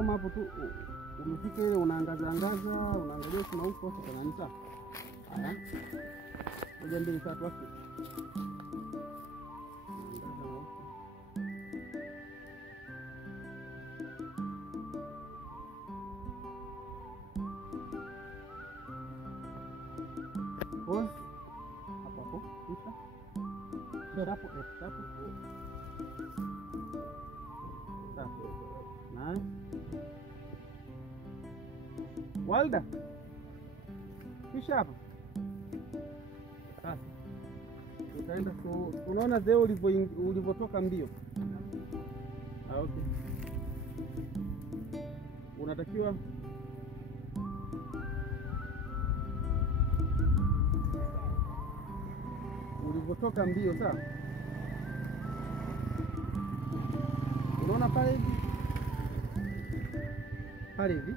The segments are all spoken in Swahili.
kama hapo tu umefika ile unaangaza unaangalia kuna huko sasa kana nita. Haya. Moja mbili tatu hapo. Pause. Hapo kisha. Hapo. Nice. Walda. Kisha hapa. Sasa. Utaenda unaona zeo ulivyotoka mbio. Okay. Unatakiwa ulivyotoka mbio sawa? Unaona pale hivi? Pale hivi.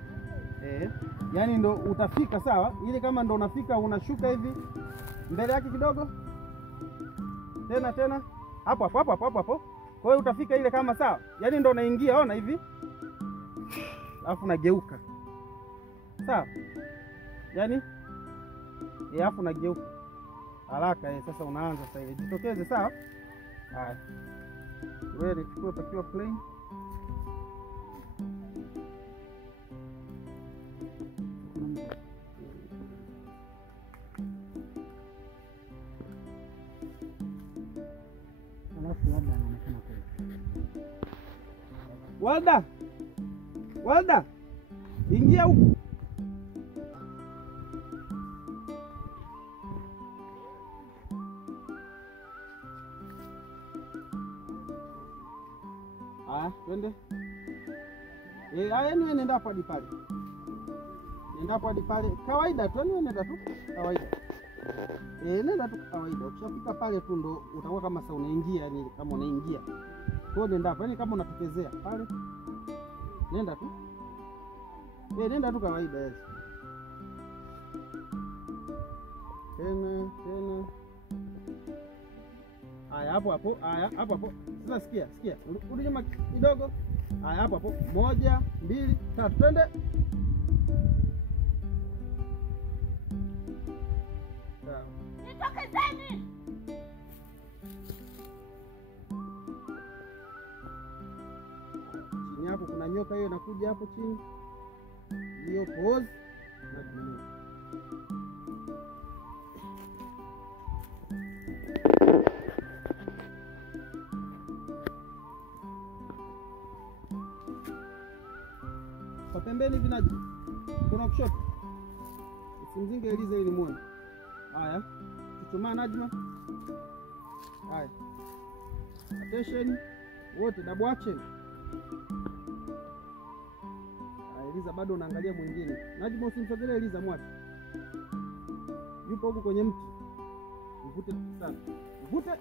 Yaani ndo utafika sawa? Ile kama ndo unafika unashuka hivi mbele yake kidogo. Tena hapo. Kwa hiyo utafika ile kama sawa? Yaani ndo unaingia ona hivi. Alafu unageuka. Sawa? Yaani alafu unageuka. Haraka sasa unaanza sasa ile. Jitokeze sawa? Haya. Ready to pakiwa plane. Walda. Ingia huku. Twende. Haya nenda hapo hadi pale. Kawaida tu nenda tu kawaida. Nenda tu kawaida. Ukishafika pale tu ndo utakuwa kama sasa unaingia yani kama unaingia. Kwa hiyo nenda hapo yani kama unatokezea pale. Nenda tu. Nenda tu kawaida yes. Tena. Haya hapo. Sasa sikia. Rudi nyuma kidogo. Haya hapo. 1 2 3 twende. Sawa. Nitokezeni. Chini hapo kuna nyoka hiyo inakuja hapo chini. Hiyo pause na tunaenda. Kwa pembeni vinaji. Kuna kushoto. Usimzinge Eliza ili muone. Haya. Chuchumaa Najma. Haya. Attention. Wote double action. Eliza bado unaangalia mwingine. Najma usimsogelee Eliza mwache. Yupo huko kwenye mti. Mvute sana. Mvute.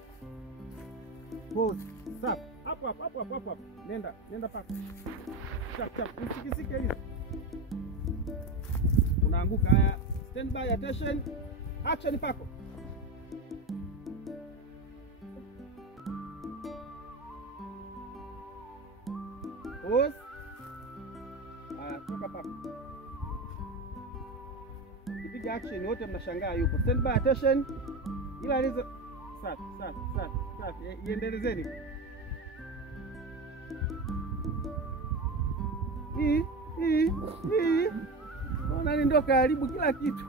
Pause. Stop. Hapo. Nenda paka. Chap. Usikisike Eliza. Unaanguka haya. Stand by attention. Action pako. Pause. Toka pako. Kipiga action wote mnashangaa yupo. Stand by attention. Ila Eliza safi. Iendelezeni. Mbona ni ndo karibu kila kitu.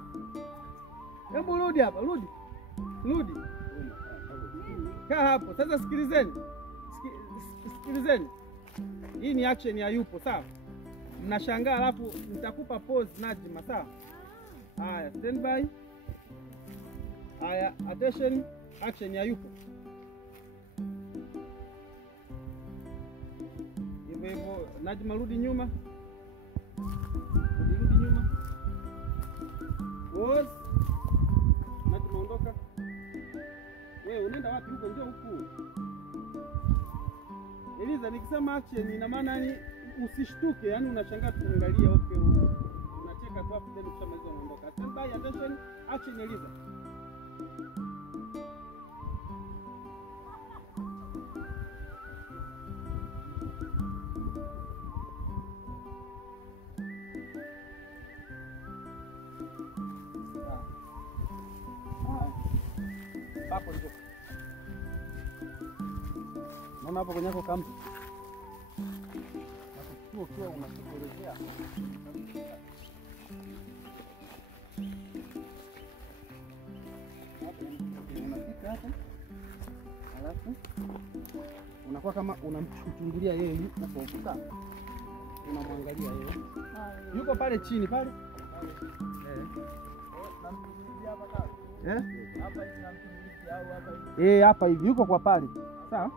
Hebu rudi hapa, rudi. Kaa hapo. Sasa sikilizeni. Hii ni action ya yupo, sawa? Mnashangaa alafu nitakupa pause Najma, sawa? Haya, stand by. Haya, attention, action ya yupo. Hivyo Najma rudi nyuma. Rudi nyuma. Pause. Najma ondoka. Wewe unaenda wapi huko? Njoo huku. Eliza nikisema action ina maana ni usishtuke, yani unashangaa tuangalia okay. Unacheka tu hapo then ukishamaliza unaondoka. Stand by attention, action Eliza. Hapo ndio. Naona hapo kwenye kambi. Na ukiwa unatekelezea. Unafika hapa. Alafu unakuwa kama unamchungulia yeye huko huko. Unamwangalia yeye. Yuko pale chini pale. Hapa hivi yuko kwa pale. Sawa?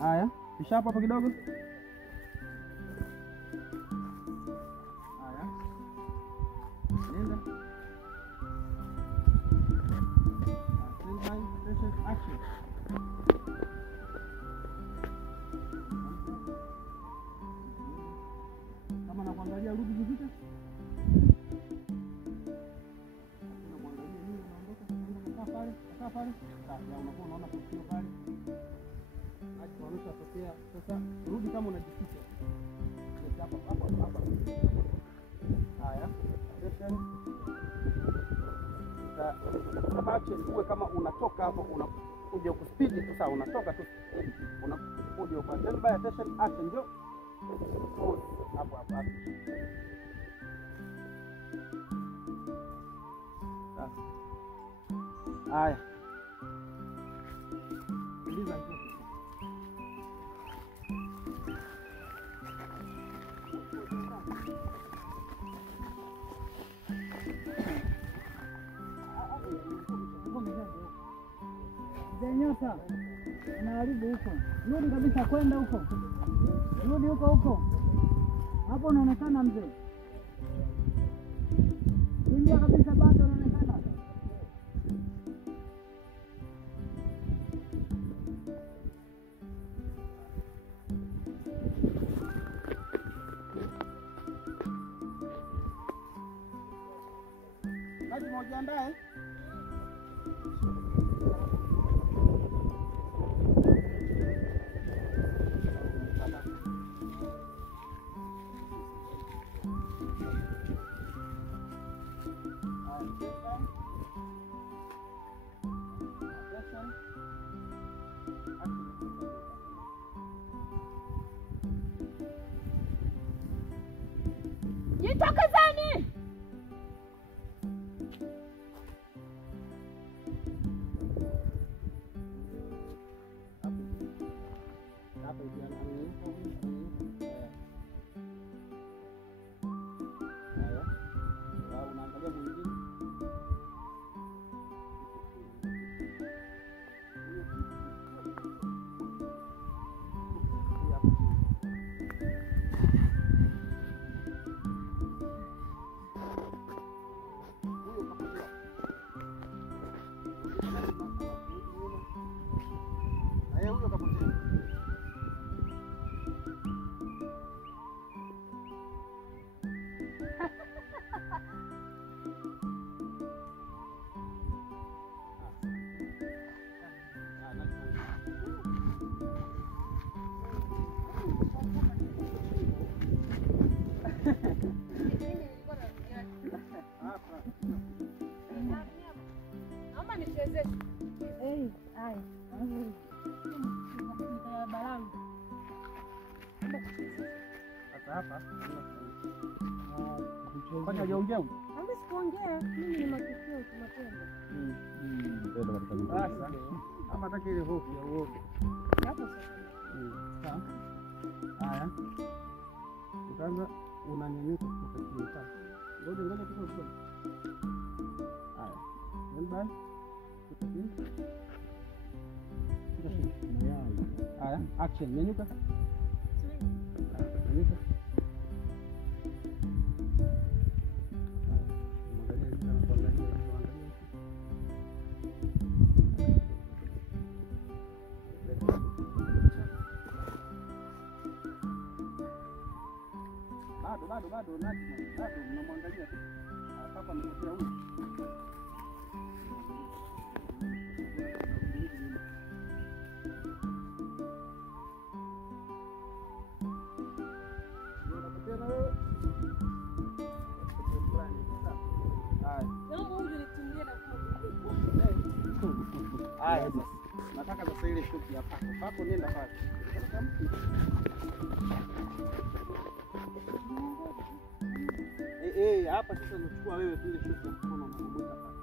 Haya, kisha hapo kidogo. Haya. Nenda. Action. Kama nakuangalia rudi vizuri. Pale ya unakuwa unaona tukio pale maji kuonyesha tokea. Sasa rudi kama unajificha hapa. Haya, session action uwe kama unatoka hapo, unakuja kuspeed. Sasa unatoka tu unakuja kwa stand by attention action ndio hapo. Haya. Ndiza ndio. Zenyota. Unaharibu huko. Rudi kabisa kwenda huko. Rudi huko. Hapo unaonekana mzee. Kimbia kabisa bado unaonekana. Maji moja ndaye. Jitokezeni. Huyo kapotea. Naomba nichezeshe. Hai. Balangu. Sasa hapa. Kwani hajaongea huyu? Mimi sikuongea. Mimi ni matukio tunatenda. Ndio katika mtu. Sasa hapa nataka ile hofu ya uoga. Hapo sasa. Sawa. Haya. Utaanza unanyanyuka kutoka chini sasa. Ngoja kidogo. Haya. Nenda. Kutoka chini. Haya, action, nyanyuka. Nyanyuka. Bado mnamwangalia tu. Hapa ametokea huyu. Haya sasa. Nataka sasa ile shoti ya pako. Pako nenda pale. Hapa sasa unachukua wewe tu ile shoti ya mkono na kumweka pale.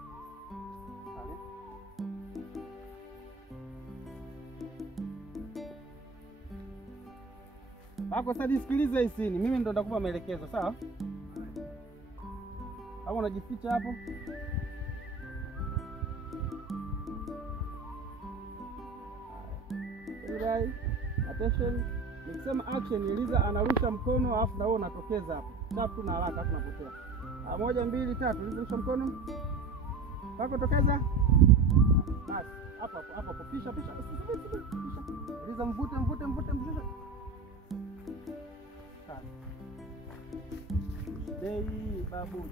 Pale. Pako sasa nisikilize hisini. Mimi ndo nitakupa maelekezo, sawa? Hapo unajificha hapo. Right. Attention. Nikisema action, Eliza anarusha mkono alafu na wewe unatokeza hapo. Tatu na haraka hapo unapotea. 1 2 3, Eliza rusha mkono. Pako tokeza. Basi, hapo pisha. Eliza mvute. Sawa. Dei babu.